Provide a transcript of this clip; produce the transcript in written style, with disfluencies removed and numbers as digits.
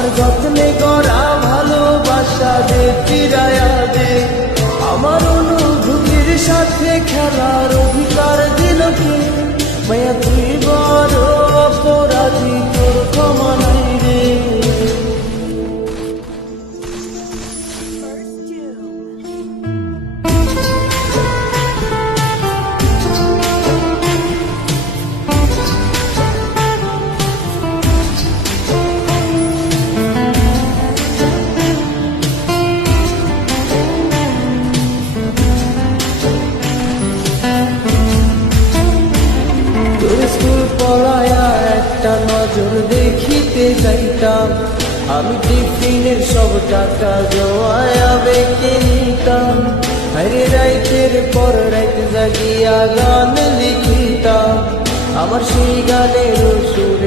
আমার যত্নে করা ভালোবাসা দে ফিরায়া দে, আমার অনুভূতির সাথে খেলার অধিকার দিল কে? মায়া তুই বড় অপরাধী, তোর ক্ষমা নাই রে। স্কুল পড়ায়া একটা নজর দেখিতে যাইতাম, আমি টিফিনের সব টাকা জমায়া বেঁকে নিতাম। আরে রাইতের পর রাইত জাগিয়া গান লিখিতাম, আমার সেই গানের সুর